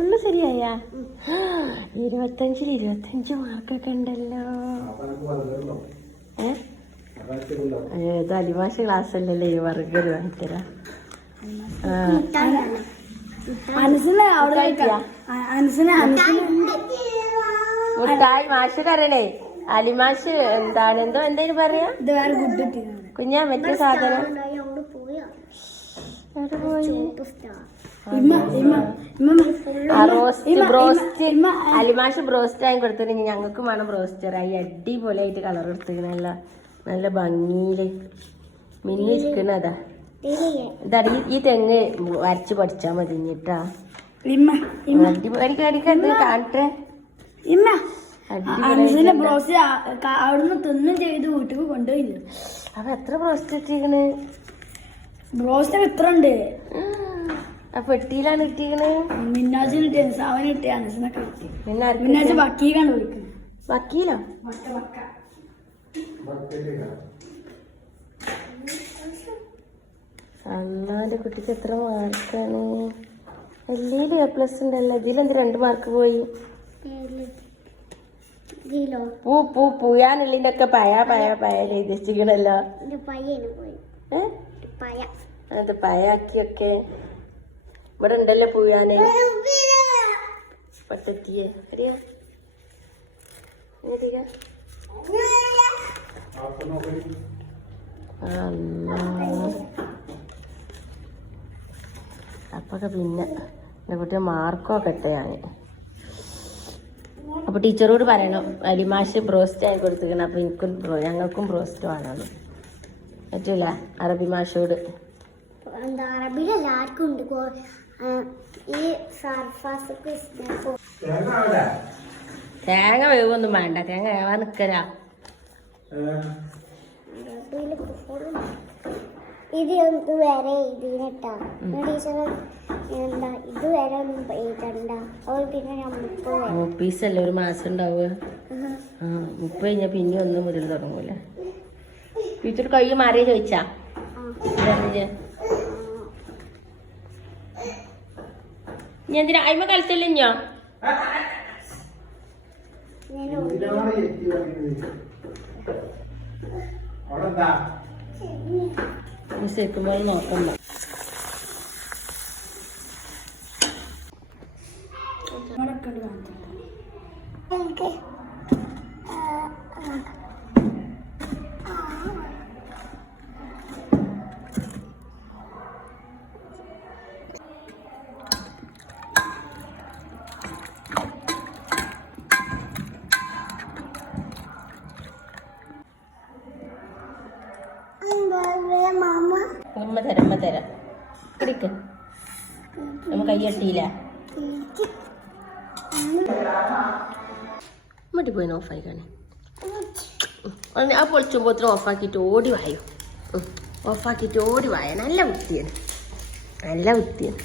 Full ശരിയായ? ഇരുപത്തഞ്ചിൽ ഇരുപത്തഞ്ച് മാർക്കൊക്കെ ഉണ്ടല്ലോ. ഏത് അലിമാശ ക്ലാസ് അല്ലല്ലേ ഈ വർഗർ വാങ്ങിത്തരാ മുട്ടായി മാഷ് തരണേ അലിമാഷ് എന്താണ്? എന്തോ എന്തേലും പറയാ? കുഞ്ഞാ മറ്റേ സാധനം. അലിമാഷ് ബ്രോസ്റ്റ് ആയി കൊടുത്തിട്ടുണ്ടെങ്കിൽ ഞങ്ങൾക്കും വേണം ബ്രോസ്റ്റർ ആയി അടിപൊളിയായിട്ട് കളർ എടുത്തിക്കണല്ല നല്ല ഭംഗിയിൽ. മിന്നി ഇരിക്കണതാ ഇതടി ഈ- തെങ്ങ് വരച്ച് പഠിച്ചാ മതി കേട്ടാ അവിടുന്ന് തിന്നും ചെയ്ത് വീട്ടിൽ കൊണ്ടുപോയില്ല? അപ്പൊ എത്ര ബ്രോസ്റ്റ് ഇട്ടിരിക്കണ്? ബ്രോസ്റ്റ് ഇത്ര ഉണ്ട് ആ പെട്ടിയിലാണ് ഇട്ടിരിക്കുന്നത് മിന്നാജിന് കിട്ടിയ സാവന് ആർക്ക് മിന്നാജ് വക്കീലാണ് വിളിക്കുന്നത്. വക്കീലോ? അമ്മാന്റെ കുട്ടിക്ക് എത്ര മാർക്കാണ്? എല്ലാം എ പ്ലസ് ഉണ്ടല്ലോ. ഇതിലെന്ത് രണ്ട് മാർക്ക് പോയി? പൂ പൂ പൂയാനുള്ളിന്റെ ഒക്കെ പയ പയ പയ ചെയ്തിരിക്കണല്ലോ ഇത് അത് പയാക്കിയൊക്കെ. ഇവിടെ ഉണ്ടല്ലോ പൂയാന് പട്ടത്തിയെ അറിയോ. അപ്പൊക്കെ പിന്നെ എന്റെ കുട്ടിയെ മാർക്കൊക്കെ ഇട്ട അപ്പൊ ടീച്ചറോട് പറയണം അലിമാഷ് ബ്രോസ്റ്റ് ആയി കൊടുത്തിരിക്കണം അപ്പൊ എനിക്കും ഞങ്ങൾക്കും ബ്രോസ്റ്റ് വേണം പറ്റൂല. അറബി മാഷോട്. എന്താ അറബിയിൽ എല്ലാവർക്കും ഉണ്ട് ഈ തേങ്ങ വേവൊന്നും വേണ്ട. തേങ്ങ വേവാൻ നിക്കലാ ഇത് ഇത് വരെ ഇതിനിട്ടാ ടീച്ചർ എന്താ ഇത് വരെ ഒന്നും എഴുതണ്ട. അപ്പോൾ പിന്നെ നമുക്ക് മുപ്പീസല്ല ഒരു മാസം ഉണ്ടാവുക. ആ മുപ്പത് കഴിഞ്ഞാൽ പിന്നെ ഒന്നും മുതൽ തുടങ്ങൂല ടീച്ചർ കൈ മാറിയ ചോദിച്ചാ. ഞാൻ എന്തിനാ? അയിമ കളിച്ചല്ലോ ഇഞ്ഞോ? മിസ് എത്തുമ്പോൾ നോക്കണ്ട. ഉമ്മ തരാം. അമ്മ തരാം ഇടിക്ക് നമ്മ കൈയ്യട്ടിയില്ല ഇങ്ങോട്ട് പോയി ഓഫായി കാണേ. ആ പൊളിച്ചുമ്പോത്തിന് ഓഫാക്കിയിട്ട് ഓടി വായോ. ഓഫാക്കിയിട്ട് ഓടി വായ. നല്ല വൃത്തിയാണ്. നല്ല വൃത്തിയാണ്.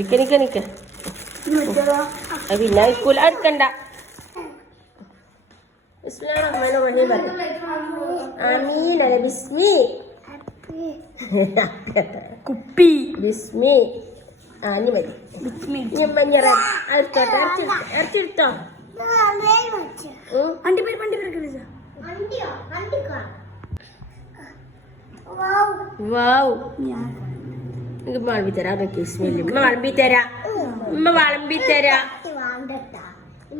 നിക്ക നിക്ക നിക്ക പിന്നെ വെക്കൂല അല്ല കുപ്പി. ബിസ്മി. ആനി മതി. എടുത്തോട്ടെ അരച്ചെടുത്തോ വണ്ടി പേര് വണ്ടി പേര് എനിക്ക് വളമ്പി തരാം അതൊക്കെ ബിസ്മില്ല. ഉമ്മ വളമ്പി തരാ ഉമ്മ വളമ്പി തരാ വേണ്ടട്ടാ ഉമ്മ വണ്ടി കാണാം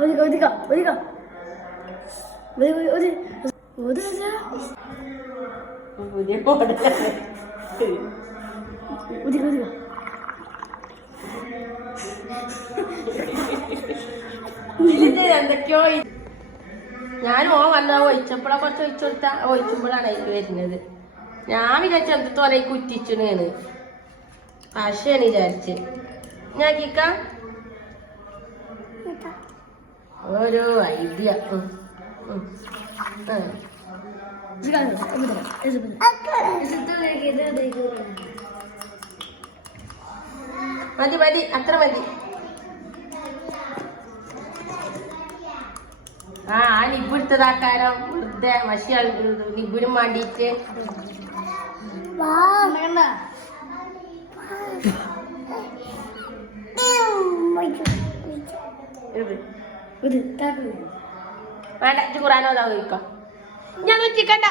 കണ്ട് 어디 어디 어디 어디 어디 어디 어디 어디 어디 어디 어디 어디 എന്തൊക്കെയോ ഇ- ഞാൻ ഓ വന്ന ഒഴിച്ചപ്പോഴാ കുറച്ച് ഒഴിച്ചു കൊടുത്താ ഒഴിച്ചുമ്പോഴാണ് അതിൽ വരുന്നത്. ഞാൻ വിചാരിച്ച എന്ത് ഈ കുറ്റിച്ചണേന്ന്. പശയാണ് വിചാരിച്ച്. ഞാൻ കിക്ക? ഓരോ ഐഡിയ. മതി മതി അത്ര മതി. ആ ആ നിബെടുത്തതാക്കാരം വെറുതെ വശി നിബിനും വേണ്ടിയിട്ട് ഇത് വേണ്ട ഖുറാനോ അതാ ചോദിക്കാം. ഞാൻ ചിക്കണ്ട